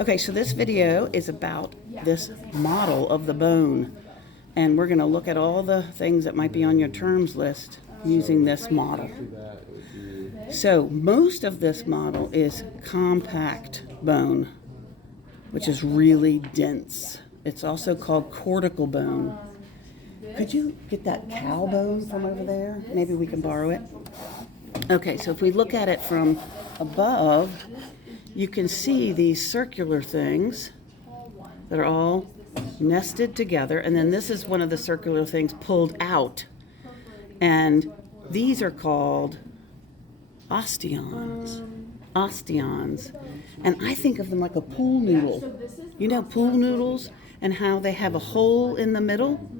Okay, so this video is about this model of the bone, and we're going to look at all the things that might be on your terms list using this model. So most of this model is compact bone, which is really dense. It's also called cortical bone. Could you get that cow bone from over there? Maybe we can borrow it. Okay, so if we look at it from above, you can see these circular things that are all nested together, and then this is one of the circular things pulled out, and these are called osteons. And I think of them like a pool noodle. You know pool noodles and how they have a hole in the middle?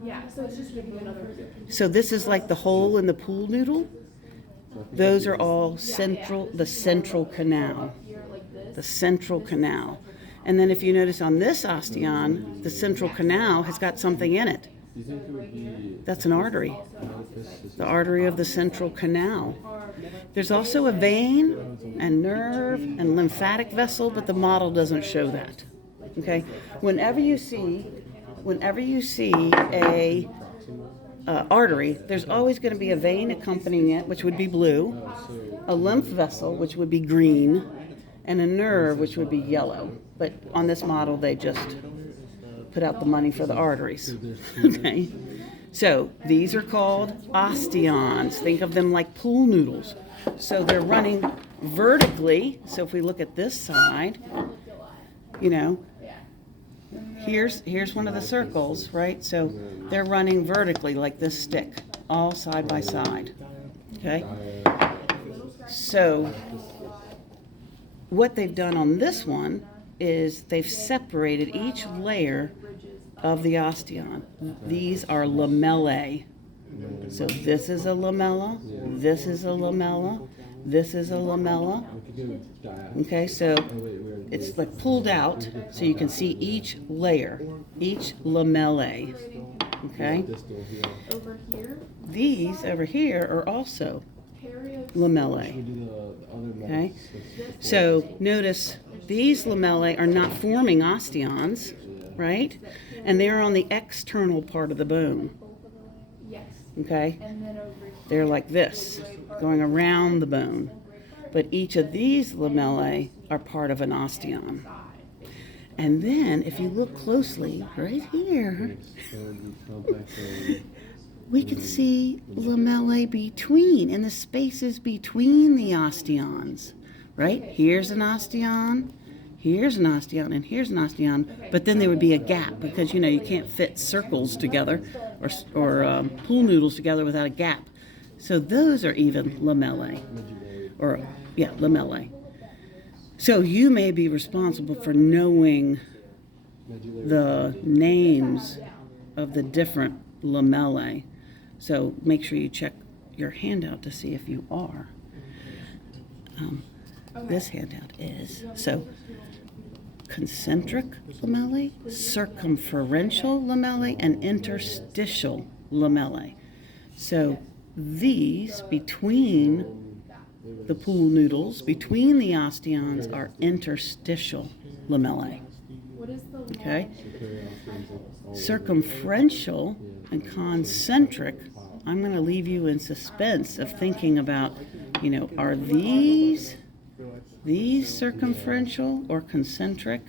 So this is like the hole in the pool noodle. Those are all the central canal. The central canal. And then if you notice on this osteon, the central canal has got something in it. That's an artery. The artery of the central canal. There's also a vein and nerve and lymphatic vessel, but the model doesn't show that. Okay? Whenever you see a artery, there's always going to be a vein accompanying it, which would be blue, a lymph vessel, which would be green, and a nerve, which would be yellow. But on this model, they just put out the money for the arteries. Okay? So these are called osteons. Think of them like pool noodles. So they're running vertically. So if we look at this side, you know, here's one of the circles, right? So they're running vertically like this stick, all side by side. Okay? So what they've done on this one is they've separated each layer of the osteon. These are lamellae. So this is a lamella, this is a lamella, this is a lamella. Okay, so it's like pulled out so you can see each layer, each lamellae. Okay? These over here are also lamellae. Okay? So notice these lamellae are not forming osteons, right? And they're on the external part of the bone. Okay? They're like this, going around the bone. But each of these lamellae are part of an osteon. And then, if you look closely, right here, we can see lamellae between, in the spaces between the osteons, right? Here's an osteon, here's an osteon, and here's an osteon, but then there would be a gap because, you know, you can't fit circles together or pool noodles together without a gap. So those are even lamellae, lamellae. So you may be responsible for knowing the names of the different lamellae. So make sure you check your handout to see if you are. This handout is, so concentric lamellae, circumferential lamellae, and interstitial lamellae. So these between the pool noodles, between the osteons, are interstitial lamellae. Okay? Circumferential and concentric, I'm going to leave you in suspense of thinking about, you know, are these circumferential or concentric?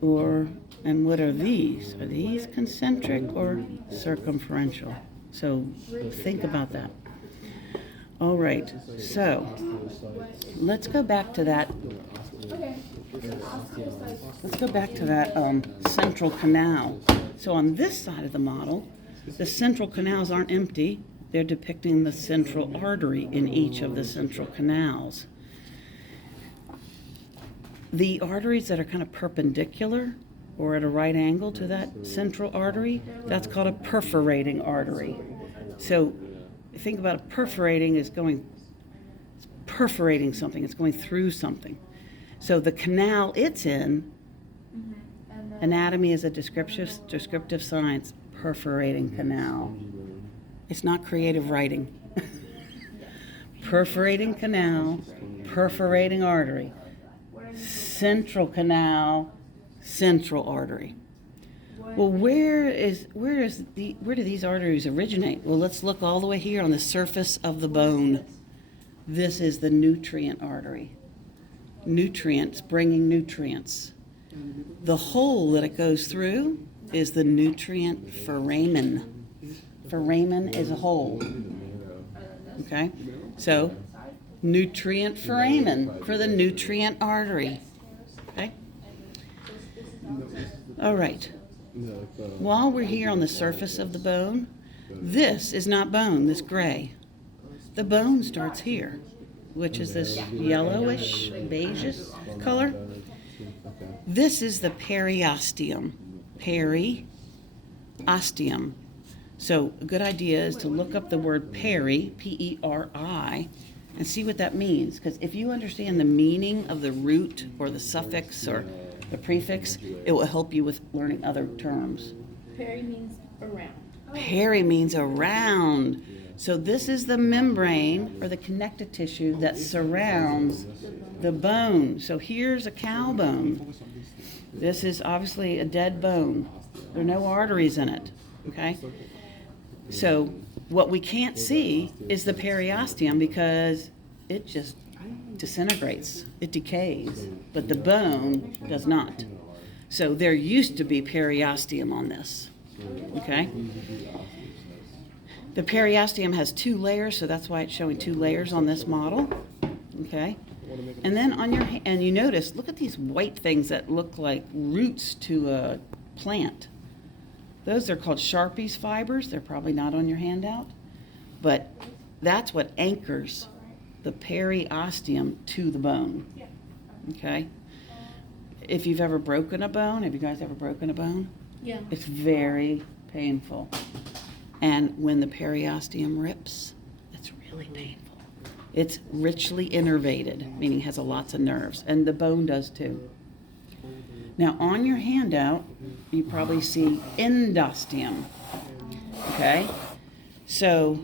And what are these? Are these concentric or circumferential? So think about that. All right, so let's go back to that. Central canal. So on this side of the model, the central canals aren't empty. They're depicting the central artery in each of the central canals. The arteries that are kind of perpendicular or at a right angle to that central artery, that's called a perforating artery. So think about it, perforating is perforating something, it's going through something. So the canal it's in, anatomy is a descriptive science, perforating canal. It's not creative writing. Perforating canal, perforating artery. central canal, central artery. Well, where do these arteries originate? Well, let's look all the way here on the surface of the bone. This is the nutrient artery. Nutrients, bringing nutrients. The hole that it goes through is the nutrient foramen. Foramen is a hole. Okay? So, nutrient foramen for the nutrient artery. Okay? All right. While we're here on the surface of the bone, this is not bone, this gray. The bone starts here, which is this yellowish, beigeish color. This is the periosteum. Periosteum. So a good idea is to look up the word peri, P-E-R-I, and see what that means. Because if you understand the meaning of the root or the suffix or the prefix, it will help you with learning other terms. Peri means around. Peri means around. So this is the membrane or the connective tissue that surrounds the bone. So here's a cow bone. This is obviously a dead bone. There are no arteries in it. Okay? So what we can't see is the periosteum because it just disintegrates. It decays. But the bone does not. So there used to be periosteum on this. Okay? The periosteum has 2 layers, so that's why it's showing 2 layers on this model. Okay? And then on your and you notice, look at these white things that look like roots to a plant. Those are called Sharpie's fibers. They're probably not on your handout. But that's what anchors the periosteum to the bone. Okay? If you've ever broken a bone, have you guys ever broken a bone? Yeah. It's very painful. And when the periosteum rips, it's really painful. It's richly innervated, meaning it has lots of nerves, and the bone does too. Now on your handout, you probably see endosteum. Okay? So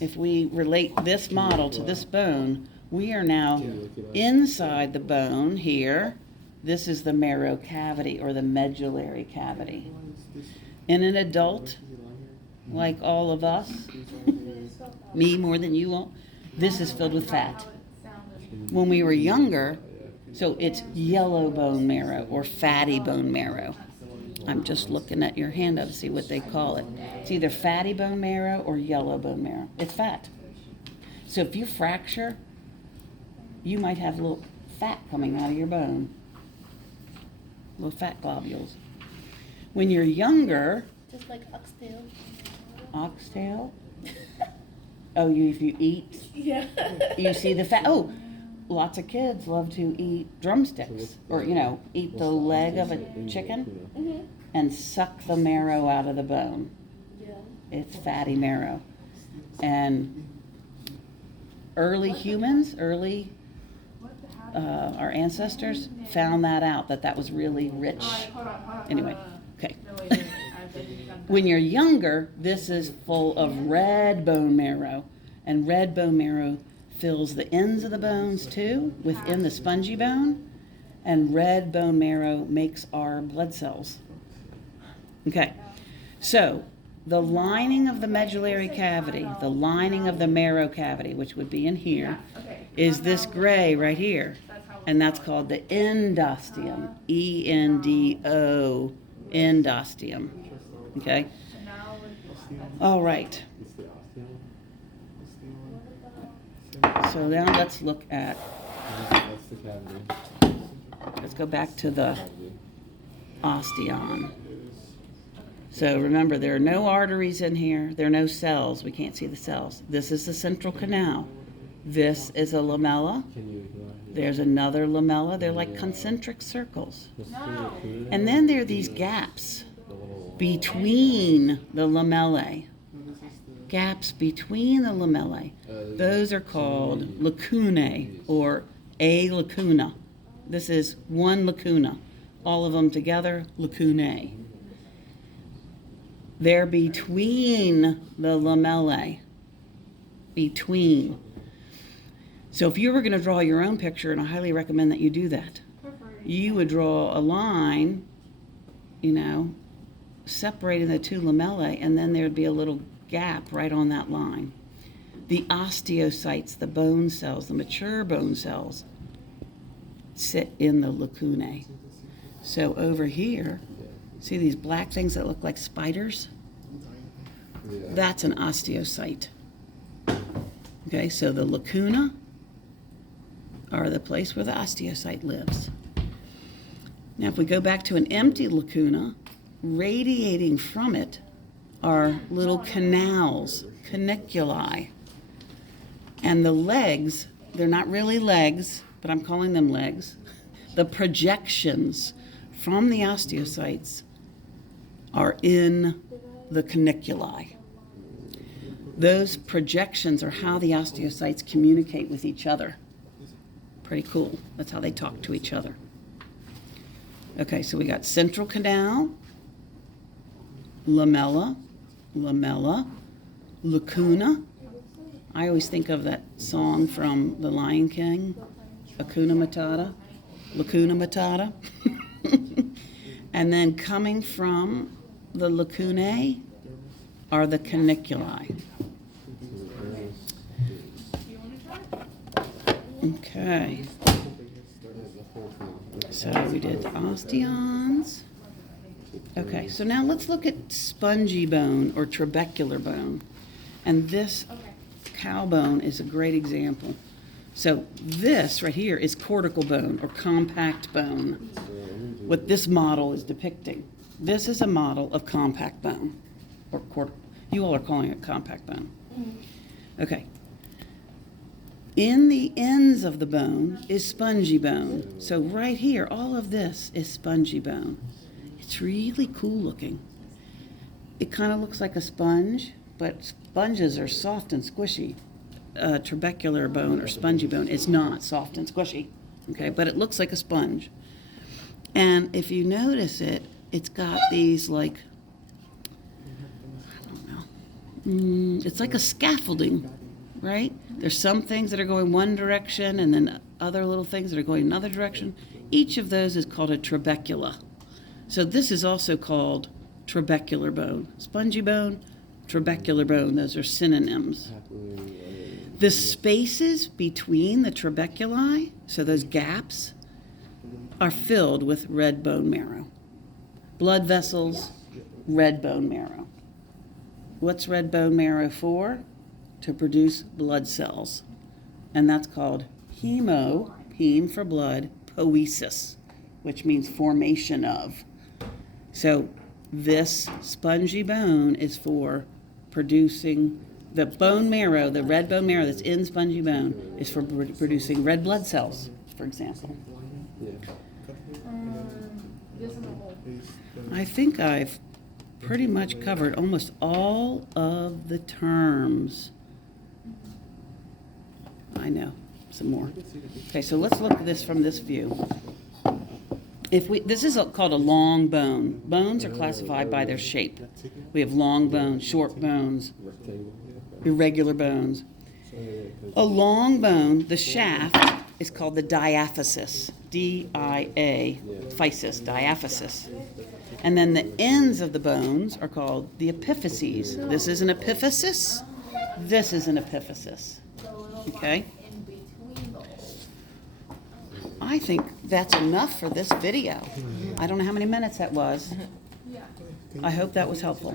if we relate this model to this bone, we are now inside the bone here. This is the marrow cavity or the medullary cavity. In an adult, like all of us, me more than you all, this is filled with fat. When we were younger, so it's yellow bone marrow or fatty bone marrow. I'm just looking at your handout to see what they call it. It's either fatty bone marrow or yellow bone marrow. It's fat. So if you fracture, you might have a little fat coming out of your bone. Little fat globules. When you're younger, Just like oxtail. oxtail. Oh, if you eat, Yeah. you see the fat. Oh, lots of kids love to eat drumsticks or, eat the leg of a chicken Mm-hmm. and suck the marrow out of the bone. Yeah. It's fatty marrow. And early humans, our ancestors found that out, that was really rich. Anyway, okay. When you're younger, this is full of red bone marrow. And red bone marrow fills the ends of the bones too, within the spongy bone. And red bone marrow makes our blood cells. Okay, so the lining of the medullary cavity, the lining of the marrow cavity, which would be in here, is this gray right here. And that's called the endosteum. E-N-D-O, endosteum. Okay? All right. So now let's look at, let's go back to the osteum. So remember, there are no arteries in here. There are no cells. We can't see the cells. This is the central canal. This is a lamella. There's another lamella. They're like concentric circles. And then there are these gaps between the lamellae. Gaps between the lamellae. Those are called lacunae or a lacuna. This is one lacuna. All of them together, lacunae. They're between the lamellae. Between. So if you were going to draw your own picture, and I highly recommend that you do that. you would draw a line, you know, separating the two lamellae, and then there'd be a little gap right on that line. The osteocytes, the bone cells, the mature bone cells, sit in the lacunae. So over here, see these black things that look like spiders? That's an osteocyte. Okay, so the lacuna are the place where the osteocyte lives. Now if we go back to an empty lacuna, radiating from it are little canals, canaliculi. And the legs, they're not really legs, but I'm calling them legs. The projections from the osteocytes are in the canaliculi. Those projections are how the osteocytes communicate with each other. Pretty cool. That's how they talk to each other. Okay, so we got central canal, lamella, lacuna. I always think of that song from The Lion King, Hakuna Matata. And then coming from the lacunae are the canaliculi. Okay. So we did the osteons. Okay, so now let's look at spongy bone or trabecular bone. And this cow bone is a great example. So this right here is cortical bone or compact bone. What this model is depicting. This is a model of compact bone, or you all are calling it compact bone. Okay. In the ends of the bone is spongy bone. So right here, all of this is spongy bone. It's really cool looking. It kind of looks like a sponge, but sponges are soft and squishy. Trabecular bone or spongy bone is not soft and squishy, okay, but it looks like a sponge. And if you notice it, it's got these like, I don't know, it's like a scaffolding, right? There's some things that are going one direction and then other little things that are going another direction. Each of those is called a trabecula. So this is also called trabecular bone. Spongy bone, trabecular bone, those are synonyms. The spaces between the trabeculae, so those gaps, are filled with red bone marrow. Blood vessels, red bone marrow. What's red bone marrow for? To produce blood cells. And that's called heme for blood, poiesis, which means formation of. So this spongy bone is for producing the bone marrow, the red bone marrow that's in spongy bone, is for producing red blood cells, for example. I think I've pretty much covered almost all of the terms. I know, some more. Okay, so let's look at this from this view. This is called a long bone. Bones are classified by their shape. We have long bones, short bones, irregular bones. A long bone, the shaft, is called the diaphysis. D-I-A-physis, diaphysis. And then the ends of the bones are called the epiphyses. This is an epiphysis. This is an epiphysis. Okay? I think that's enough for this video. I don't know how many minutes that was. I hope that was helpful.